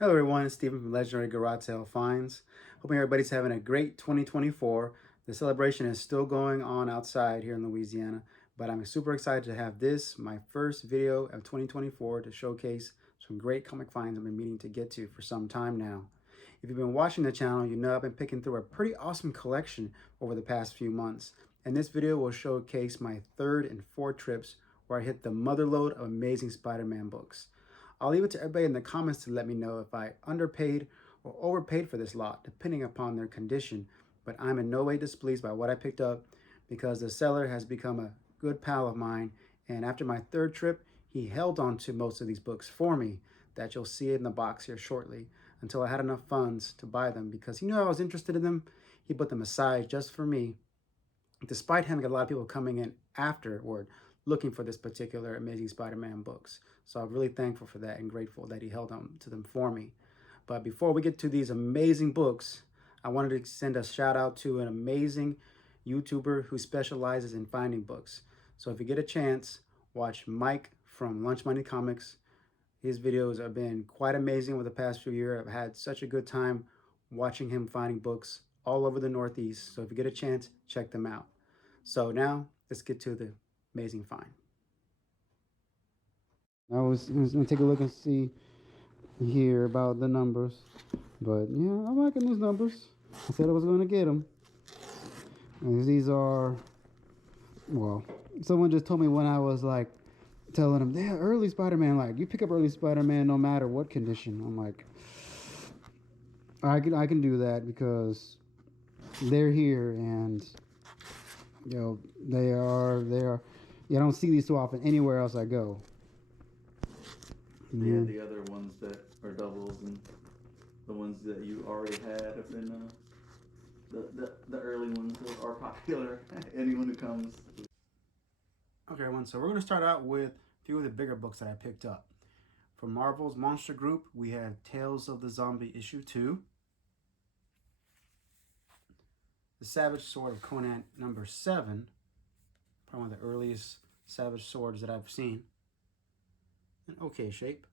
Hello everyone, it's Stephen from Legendary Garage Sale Finds. Hoping everybody's having a great 2024. The celebration is still going on outside here in Louisiana, but I'm super excited to have this, my first video of 2024, to showcase some great comic finds I've been meaning to get to for some time now. If you've been watching the channel, you know I've been picking through a pretty awesome collection over the past few months, and this video will showcase my third and fourth trips where I hit the motherload of Amazing Spider-Man books. I'll leave it to everybody in the comments to let me know if I underpaid or overpaid for this lot, depending upon their condition, but I'm in no way displeased by what I picked up because the seller has become a good pal of mine, and after my third trip, he held on to most of these books for me that you'll see in the box here shortly until I had enough funds to buy them because he knew I was interested in them. He put them aside just for me, despite having a lot of people coming in afterward looking for this particular Amazing Spider-Man books. So I'm really thankful for that and grateful that he held on to them for me. But before we get to these amazing books, I wanted to send a shout out to an amazing YouTuber who specializes in finding books. So if you get a chance, watch Mike from Lunch Money Comics. His videos have been quite amazing over the past few years. I've had such a good time watching him finding books all over the Northeast. So if you get a chance, check them out. So now let's get to the amazing find. I was gonna take a look and see here about the numbers, but yeah, I'm liking these numbers. I said I was gonna get them. And these are, well, someone just told me when I was like telling them, yeah, early Spider-Man, like you pick up early Spider-Man no matter what condition. I'm like, I can do that because they're here and they are. Yeah, I don't see these too often anywhere else I go. Yeah, the other ones that are doubles and the ones that you already had have been the early ones that are popular. Anyone who comes. Okay, everyone. So we're going to start out with a few of the bigger books that I picked up. From Marvel's Monster Group, we have Tales of the Zombie issue 2. The Savage Sword of Conan number 7. Probably one of the earliest Savage Swords that I've seen. In okay shape.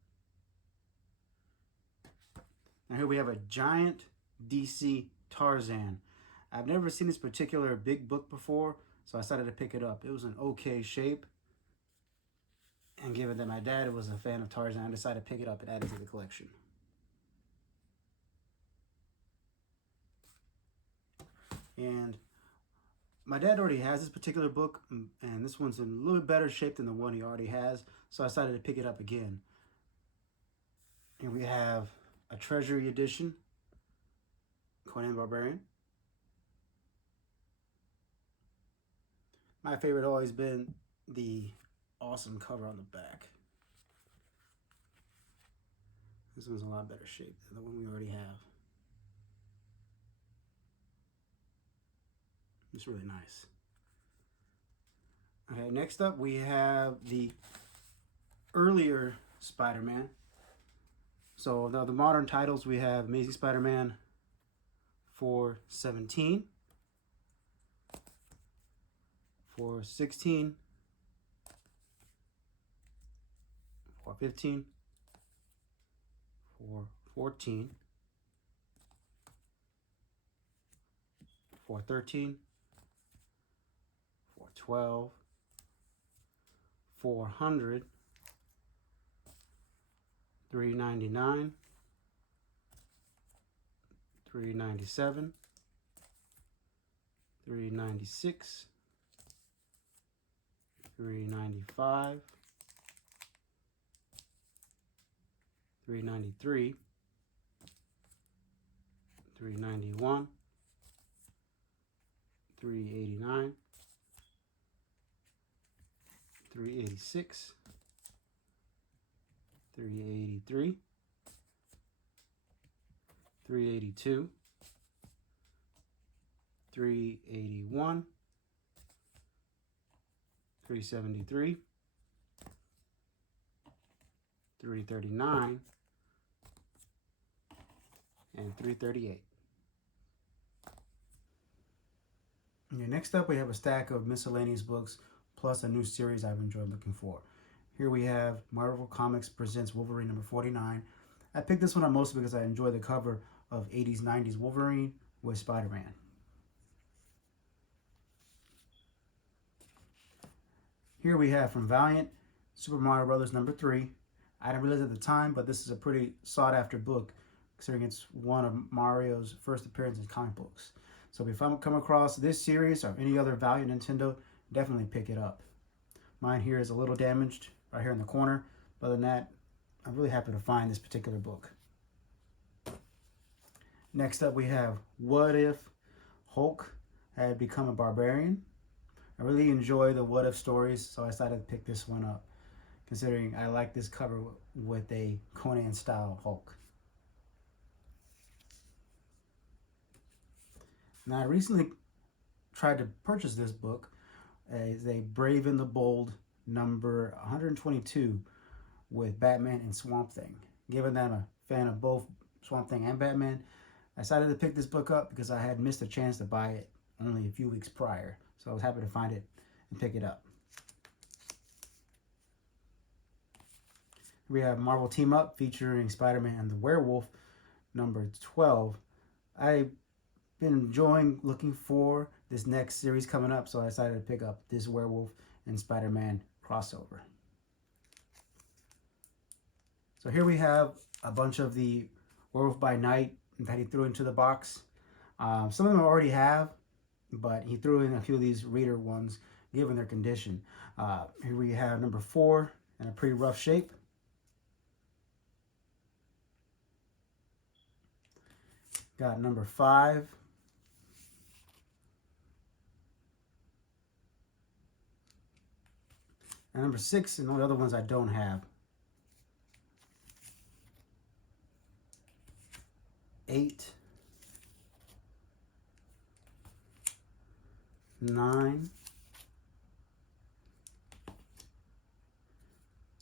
Now here we have a giant DC Tarzan. I've never seen this particular big book before, so I decided to pick it up. It was in okay shape. And given that my dad was a fan of Tarzan, I decided to pick it up and add it to the collection. And my dad already has this particular book, and this one's in a little bit better shape than the one he already has, so I decided to pick it up again. And we have a Treasury edition, Conan Barbarian. My favorite has always been the awesome cover on the back. This one's in a lot better shape than the one we already have. It's really nice. Okay, next up we have the earlier Spider-Man. So the modern titles, we have Amazing Spider-Man 417, 416, 415, 414, 413, 412, 400, 399, 397, 396, 395, 393, 391, 389, 386, 383, 382, 381, 373, 339, and 338. Okay, next up we have a stack of miscellaneous books plus a new series I've enjoyed looking for. Here we have Marvel Comics Presents Wolverine number 49. I picked this one up mostly because I enjoy the cover of 80s, 90s Wolverine with Spider-Man. Here we have from Valiant, Super Mario Brothers number 3. I didn't realize at the time, but this is a pretty sought after book considering it's one of Mario's first appearances in comic books. So if I come across this series or any other Valiant Nintendo, definitely pick it up. Mine here is a little damaged right here in the corner. But other than that, I'm really happy to find this particular book. Next up we have What If Hulk Had Become a Barbarian. I really enjoy the what if stories, so I decided to pick this one up, considering I like this cover with a Conan style Hulk. Now I recently tried to purchase this book as a Brave and the Bold number 122 with Batman and Swamp Thing. Given that I'm a fan of both Swamp Thing and Batman, I decided to pick this book up because I had missed a chance to buy it only a few weeks prior. So I was happy to find it and pick it up. We have Marvel Team Up featuring Spider-Man and the Werewolf, number 12. I've been enjoying looking for this next series coming up, so I decided to pick up this Werewolf and Spider-Man crossover. So here we have a bunch of the Werewolf by Night that he threw into the box. Some of them I already have, but he threw in a few of these reader ones given their condition. Here we have number 4 in a pretty rough shape. Got number 5. And number 6 and all the other ones I don't have. 8, 9,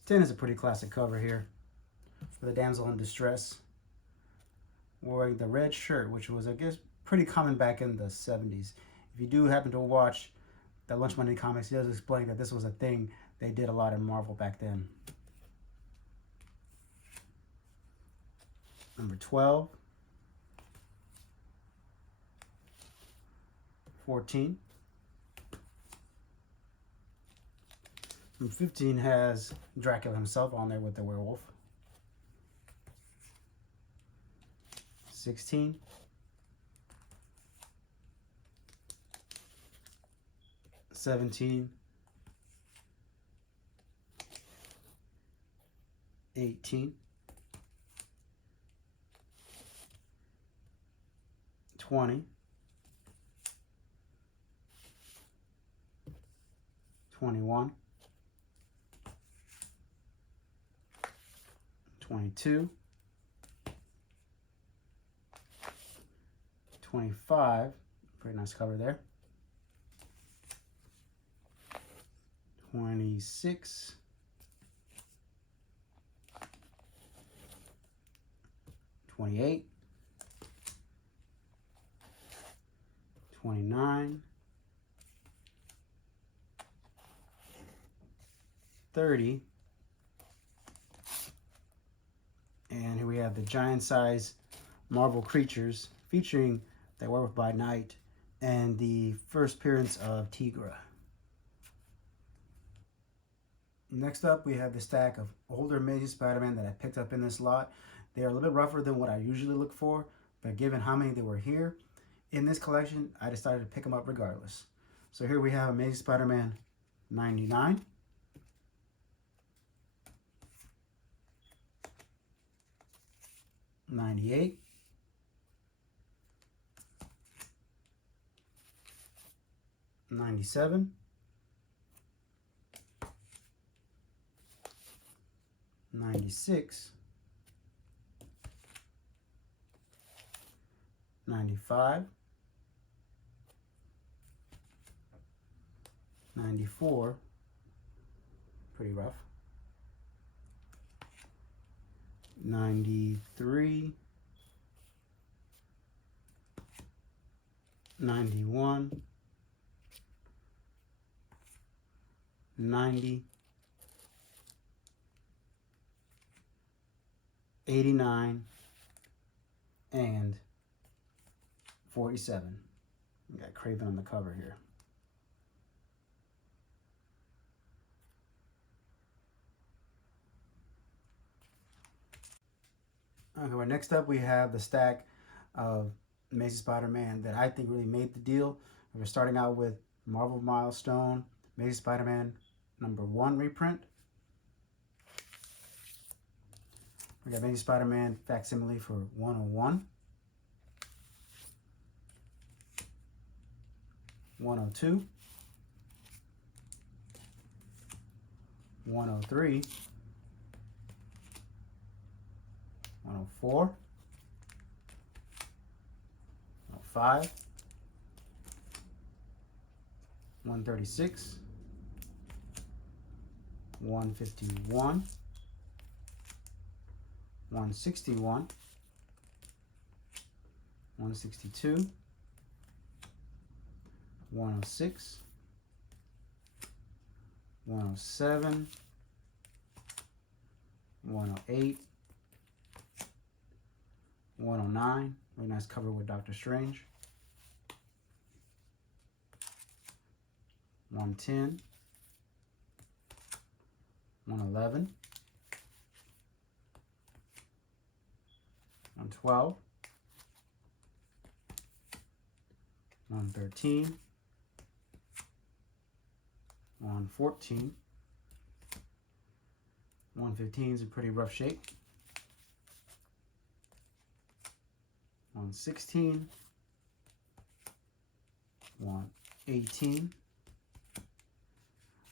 10 is a pretty classic cover here for the damsel in distress wearing the red shirt, which was, I guess, pretty common back in the 70s. If you do happen to watch the Lunch Money comics, he does explain that this was a thing they did a lot in Marvel back then. Number 12, 14. Number 15 has Dracula himself on there with the werewolf. 16. 17. 18. 20. 21. 22. 25. Pretty nice cover there. 26. 28. 29. 30. And here we have the giant size Marvel creatures featuring the Werewolf by Night and the first appearance of Tigra. Next up, we have the stack of older Amazing Spider-Man that I picked up in this lot. They are a little bit rougher than what I usually look for, but given how many there were here in this collection, I decided to pick them up regardless. So here we have Amazing Spider-Man 99. 98. 97. 96. 95. 94. Pretty rough. 93. 91. 90. 89, and 47. We got Craven on the cover here. Okay, well, next up we have the stack of Amazing Spider-Man that I think really made the deal. We're starting out with Marvel Milestone, Amazing Spider-Man #1 reprint. We got Amazing Spider-Man facsimile for 101, 102, 103, 104, 105, 136, 151, 161, 162, 106, 107, 108, 109, really nice cover with Doctor Strange, 110, 111, 112, 113, 114, 115 is in pretty rough shape, 116, 118,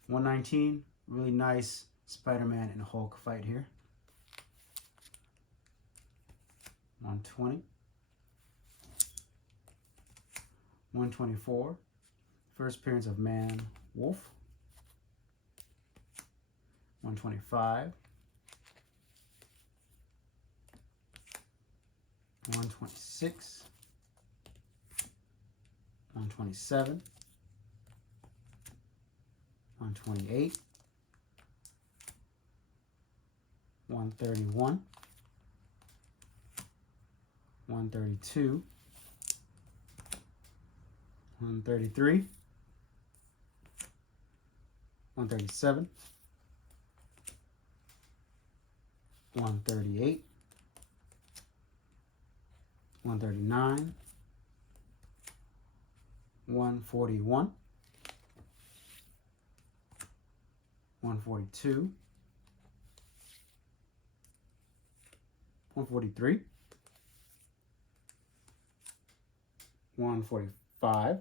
119, really nice Spider-Man and Hulk fight here, 120, 124, first appearance of Man Wolf, 125, 126, 127, 128, 131, 132, 133, 137, 138, 139, 141, 142, 143, 145,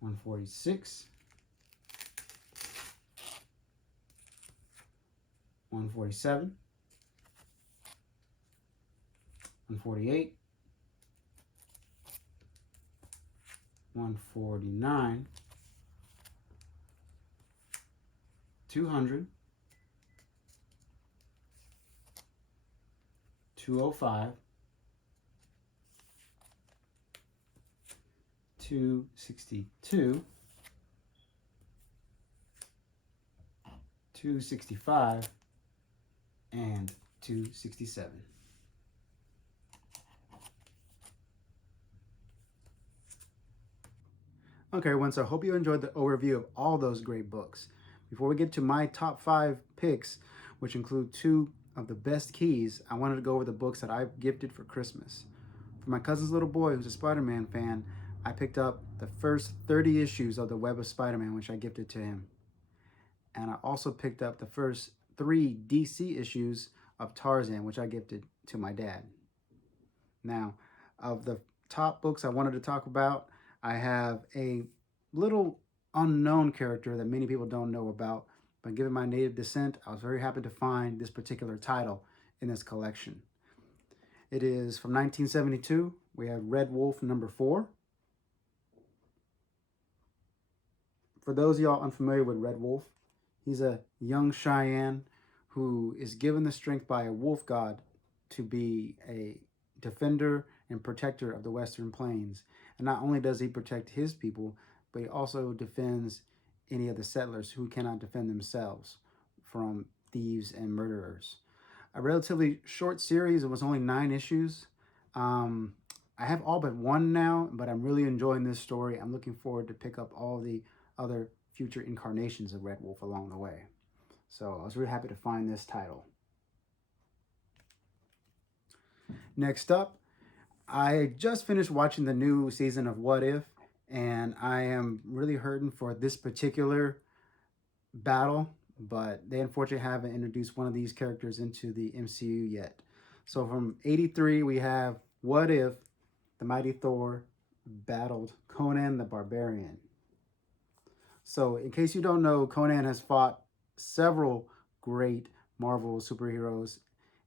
146, 147, 148, 149, 200, 205, 262, 265, and 267. Okay, everyone, so I hope you enjoyed the overview of all those great books. Before we get to my top 5 picks, which include 2 of the best keys, I wanted to go over the books that I've gifted for Christmas. For my cousin's little boy who's a Spider-Man fan, I picked up the first 30 issues of the Web of Spider-Man, which I gifted to him. And I also picked up the first 3 DC issues of Tarzan, which I gifted to my dad. Now, of the top books I wanted to talk about, I have a little unknown character that many people don't know about, but given my native descent, I was very happy to find this particular title in this collection. It is from 1972. We have Red Wolf #4. For those of y'all unfamiliar with Red Wolf, he's a young Cheyenne who is given the strength by a wolf god to be a defender and protector of the Western Plains. And not only does he protect his people, but he also defends any of the settlers who cannot defend themselves from thieves and murderers. A relatively short series. It was only 9 issues. Um, I have all but one now, but I'm really enjoying this story. I'm looking forward to pick up all the other future incarnations of Red Wolf along the way. So I was really happy to find this title. Next up, I just finished watching the new season of What If, and I am really hurting for this particular battle, but they unfortunately haven't introduced one of these characters into the MCU yet. So from 83, we have What If the mighty Thor battled Conan the Barbarian. So, in case you don't know, Conan has fought several great Marvel superheroes.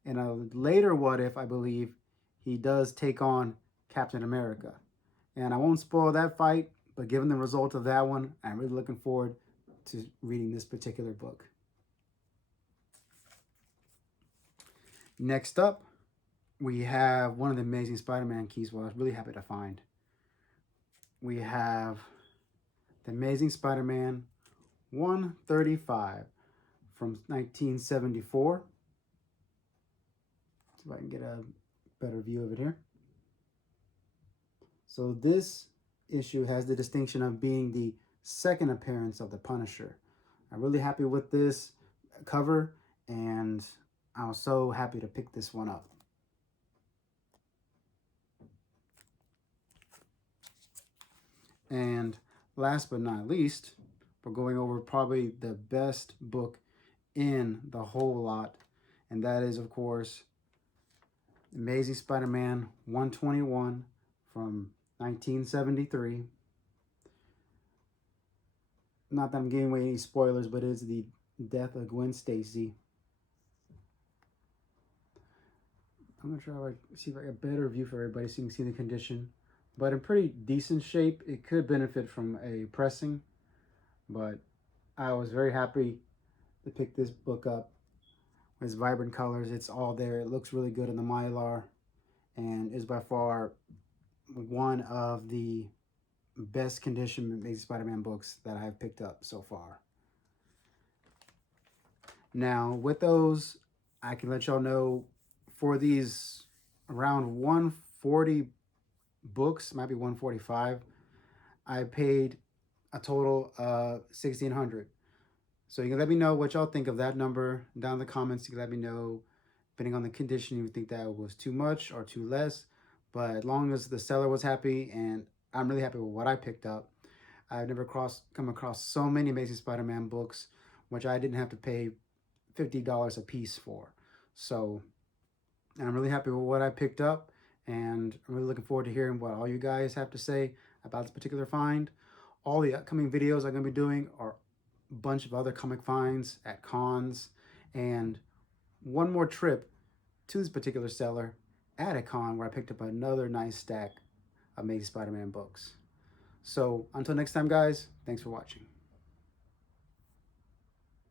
In a later What If, I believe, he does take on Captain America. And I won't spoil that fight, but given the result of that one, I'm really looking forward to reading this particular book. Next up, we have one of the Amazing Spider-Man keys, I was really happy to find. We have the Amazing Spider-Man 135 from 1974. See if I can get a better view of it here. So this issue has the distinction of being the second appearance of the Punisher. I'm really happy with this cover, and I was so happy to pick this one up. And last but not least, we're going over probably the best book in the whole lot, and that is, of course, Amazing Spider-Man 121 from 1973. Not that I'm giving away any spoilers, but it's the death of Gwen Stacy. I'm gonna try to see if I get a better view for everybody so you can see the condition. But in pretty decent shape. It could benefit from a pressing, but I was very happy to pick this book up. It's vibrant colors, it's all there. It looks really good in the Mylar, and is by far one of the best condition Amazing Spider-Man books that I've picked up so far. Now, with those, I can let y'all know for these around 140 books, might be 145, I paid a total of $1,600. So you can let me know what y'all think of that number down in the comments. You can let me know, depending on the condition, you think that was too much or too less. But as long as the seller was happy, and I'm really happy with what I picked up. I've never come across so many Amazing Spider-Man books, which I didn't have to pay $50 a piece for. So, and I'm really happy with what I picked up, and I'm really looking forward to hearing what all you guys have to say about this particular find. All the upcoming videos I'm going to be doing are a bunch of other comic finds at cons, and one more trip to this particular seller at a con where I picked up another nice stack of Amazing Spider-Man books. So until next time, guys, thanks for watching.